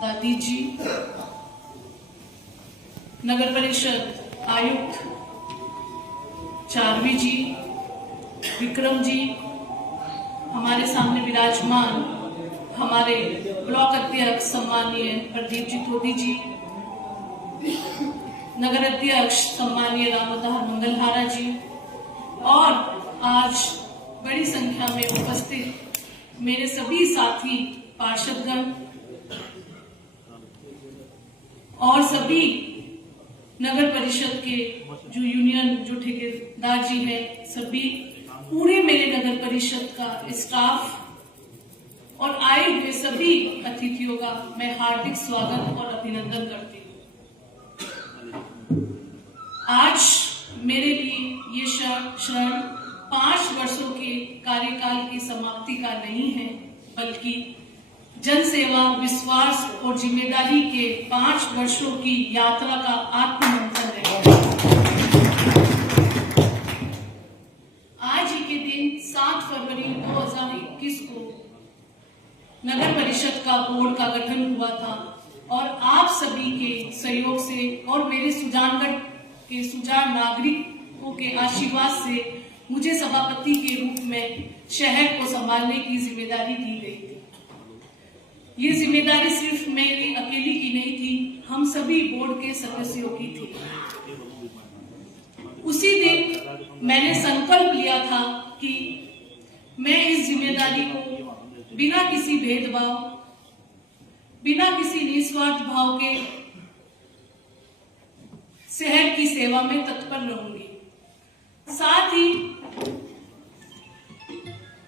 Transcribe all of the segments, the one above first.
दादी जी, नगर परिषद आयुक्त चारवी जी, विक्रम जी, हमारे सामने विराजमान हमारे ब्लॉक अध्यक्ष सम्मानीय प्रदीप जी तोदी जी, नगर अध्यक्ष सम्मानीय रामोदार मंगलहारा जी, और आज बड़ी संख्या में उपस्थित मेरे सभी साथी पार्षदगण और सभी नगर परिषद के जो यूनियन जो ठेकेदार जी हैं, सभी पूरे मेरे नगर परिषद का स्टाफ और आए हुए सभी अतिथियों का मैं हार्दिक स्वागत और अभिनंदन करती हूँ। आज मेरे लिए ये क्षण 5 वर्षों के कार्यकाल की समाप्ति का नहीं है, बल्कि जनसेवा, विश्वास और जिम्मेदारी के 5 वर्षों की यात्रा का आत्ममंथन है। आज ही के दिन 7 फरवरी 2021 को नगर परिषद का बोर्ड का गठन हुआ था और आप सभी के सहयोग से और मेरे सुजानगढ़ के सुजान नागरिकों के आशीर्वाद से मुझे सभापति के रूप में शहर को संभालने की जिम्मेदारी दी गई थी। ये जिम्मेदारी सिर्फ मेरी अकेली की नहीं थी, हम सभी बोर्ड के सदस्यों की थी। उसी दिन मैंने संकल्प लिया था कि मैं इस जिम्मेदारी को बिना किसी भेदभाव, बिना किसी निस्वार्थ भाव के शहर की सेवा में तत्पर रहूंगी। साथ ही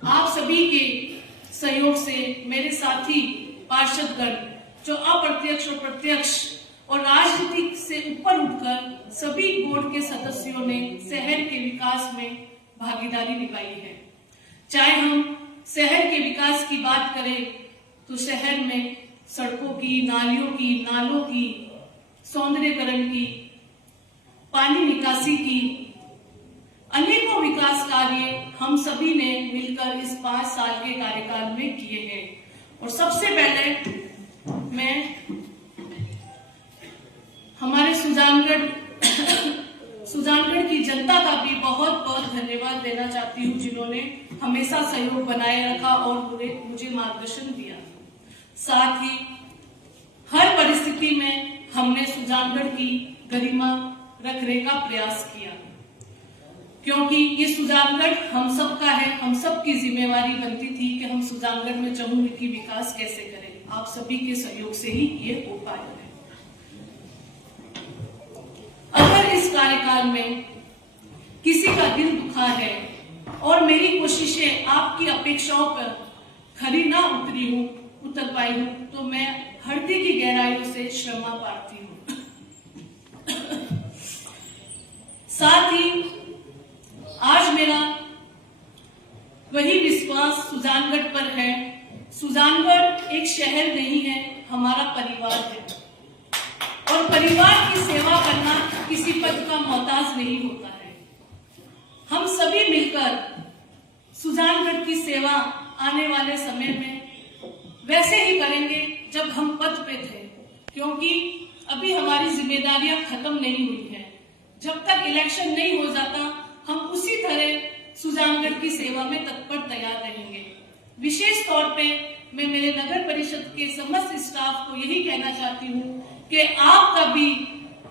आप सभी के सहयोग से मेरे साथी पार्षदगण जो अप्रत्यक्ष और प्रत्यक्ष और राजनीति से ऊपर उठकर सभी बोर्ड के सदस्यों ने शहर के विकास में भागीदारी निभाई है। चाहे हम शहर के विकास की बात करें तो शहर में सड़कों की, नालियों की, नालों की, सौंदर्यीकरण की, पानी निकासी की, अनेकों विकास कार्य हम सभी ने मिलकर इस 5 साल के कार्यकाल में किए हैं। और सबसे पहले मैं हमारे सुजानगढ़ की जनता का भी बहुत बहुत धन्यवाद देना चाहती हूँ, जिन्होंने हमेशा सहयोग बनाए रखा और मुझे मार्गदर्शन दिया। साथ ही हर परिस्थिति में हमने सुजानगढ़ की गरिमा रखने का प्रयास किया, क्योंकि ये सुजानगढ़ हम सब का है। हम सब की जिम्मेवारी बनती थी कि हम सुजानगढ़ में चहुमुखी विकास कैसे करें। आप सभी के सहयोग से ही ये हो पाया है। अगर इस कार्यकाल में किसी का दिल दुखा है और मेरी कोशिशें आपकी अपेक्षाओं पर खरी ना उतर पाई हूं, तो मैं हृदय की गहराइयों से क्षमा प्रार्थी हूं। साथ ही आज मेरा वही विश्वास सुजानगढ़ पर है। सुजानगढ़ एक शहर नहीं है, हमारा परिवार है और परिवार की सेवा करना किसी पद का मोहताज नहीं होता है। हम सभी मिलकर सुजानगढ़ की सेवा आने वाले समय में वैसे ही करेंगे जब हम पद पे थे, क्योंकि अभी हमारी जिम्मेदारियां खत्म नहीं हुई है। जब तक इलेक्शन नहीं हो जाता हम उसी तरह सुजानगढ़ की सेवा में तत्पर तैयार रहेंगे। विशेष तौर पे मैं मेरे नगर परिषद के समस्त स्टाफ को यही कहना चाहती हूँ कि आपका भी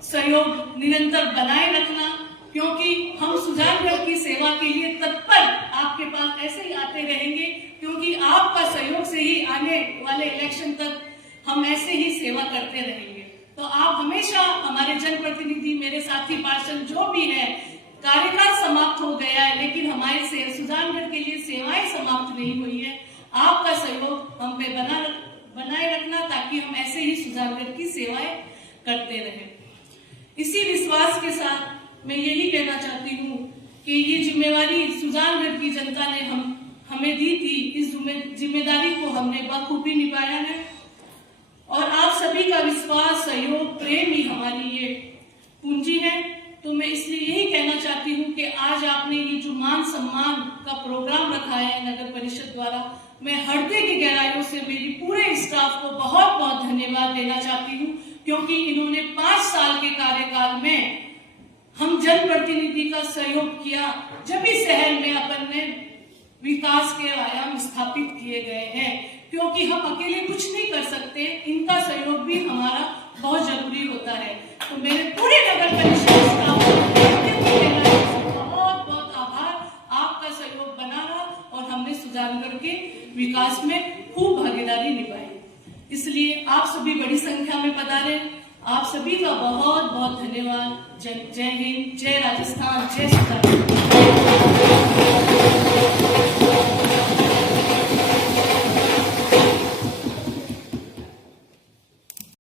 सहयोग निरंतर बनाए रखना, क्योंकि हम सुजानगढ़ की सेवा के लिए तत्पर आपके पास ऐसे ही आते रहेंगे, क्योंकि आपका सहयोग से ही आने वाले इलेक्शन तक हम ऐसे ही सेवा करते रहेंगे। तो आप हमेशा हमारे जनप्रतिनिधि, मेरे साथी पार्षद जो भी है, कार्यकाल समाप्त हो गया है लेकिन हमारे सुजानगढ़ के लिए सेवाएं समाप्त नहीं हुई है। आपका सहयोग हम पे बनाए रखना, ताकि हम ऐसे ही सुजानगढ़ की सेवाएं करते रहें। इसी विश्वास के साथ मैं यही कहना चाहती हूँ कि ये जिम्मेवारी सुजानगढ़ की जनता ने हमें दी थी। इस जिम्मेदारी को हमने बखूबी निभाया है और आप सभी का विश्वास, सहयोग, प्रेम ही हमारी ये पूंजी है। तो मैं इसलिए यही कहना चाहती हूँ कि आज आपने ये जो मान सम्मान का प्रोग्राम रखा है नगर परिषद द्वारा, मैं हृदय की गहराइयों से मेरी पूरे स्टाफ को बहुत बहुत धन्यवाद देना चाहती हूँ, क्योंकि इन्होंने 5 साल के कार्यकाल में हम जनप्रतिनिधि का सहयोग किया। जब इस शहर में अपन ने विकास के आयाम स्थापित किए गए हैं, क्योंकि हम अकेले कुछ नहीं कर सकते, इनका सहयोग भी हमारा बहुत जरूरी होता है। तो मेरे पूरे नगर परिषद स्टाफ को बहुत बहुत आभार, आपका सहयोग बना रहा और हमने सुजानगढ़ के विकास में खूब भागीदारी निभाई। इसलिए आप सभी बड़ी संख्या में पधारे, आप सभी का बहुत बहुत धन्यवाद। जय हिंद, जय राजस्थान, जय सुजानगढ़।